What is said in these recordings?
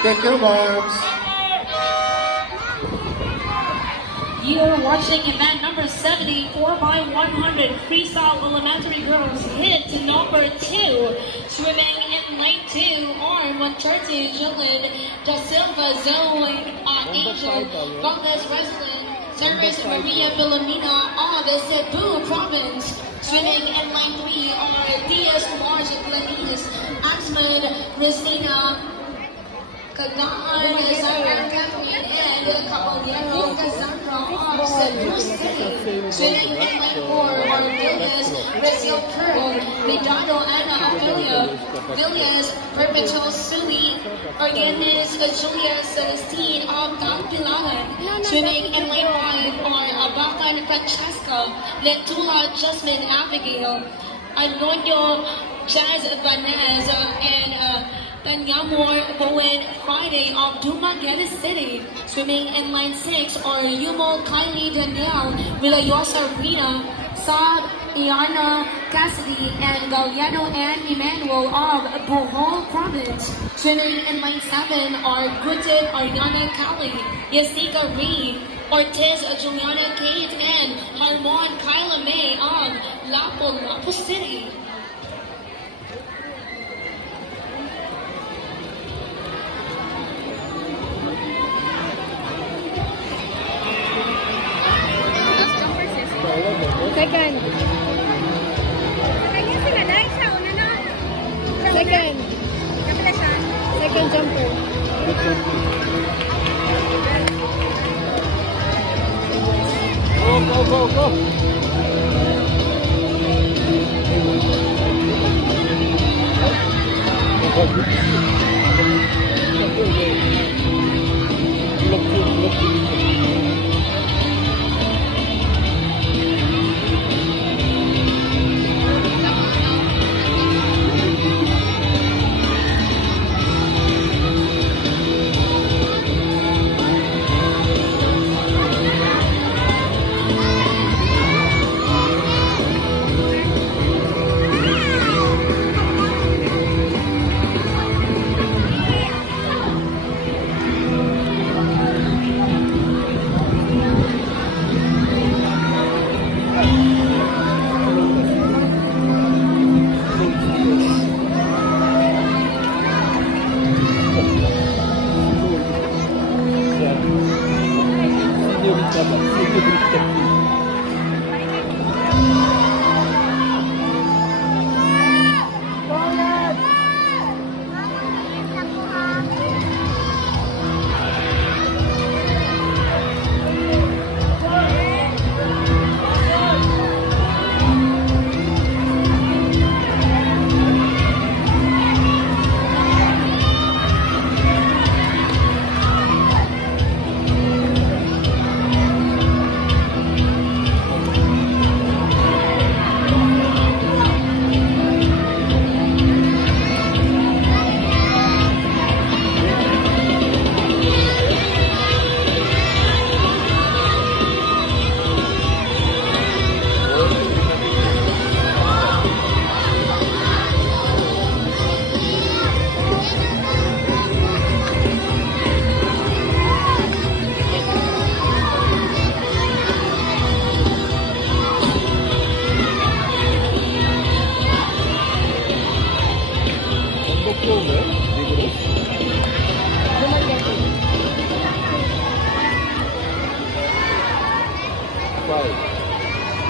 Thank you, Barbs. You are watching event number 70, 4x100 Freestyle Elementary Girls hit number 2. Swimming in lane 2 are 130 Jillian Da Silva, Zoe Angel, Valdez resident, Service Maria Filomena of the Cebu province. Swimming in lane 3 are Diaz Large Gladys, Asmund, Christina, Kagaan, Sarah Catherine, and Caballero Cassandra of Cebu City. Swimming in lane 4 are Villas, Brazil Pearl, Vidano Ana Ophelia, Villas, Perpetual Sui, Organis, Julia Celestine of Gampilahan. Swimming in lane 5 are Abacan Francesca, Lentula Jasmine Abigail, Anoño Jazz Vanessa, and Tanyamor Bowen Friday of Dumaguete City. Swimming in line 6 are Yumo Kylie Danielle, Villayosa Rita, Saab Iana Cassidy, and Galliano and Emmanuel of Bohol Province. Swimming in line 7 are Guten Ariana Kali, Jessica Reed, Ortiz Juliana Kate, and Harmon Kyla May of Lapu City. Second. Second. Second jumper. Go, go, go, go.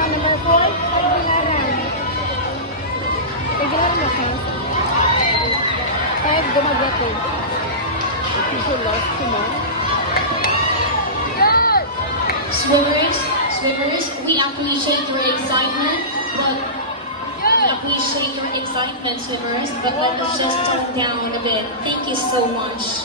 Number 4, Tagbilaran. Tagbilaran na siya. 5, Dumaguete. This is your last command. Swimmers, we appreciate your excitement, swimmers, but let us just tone down a bit. Thank you so much.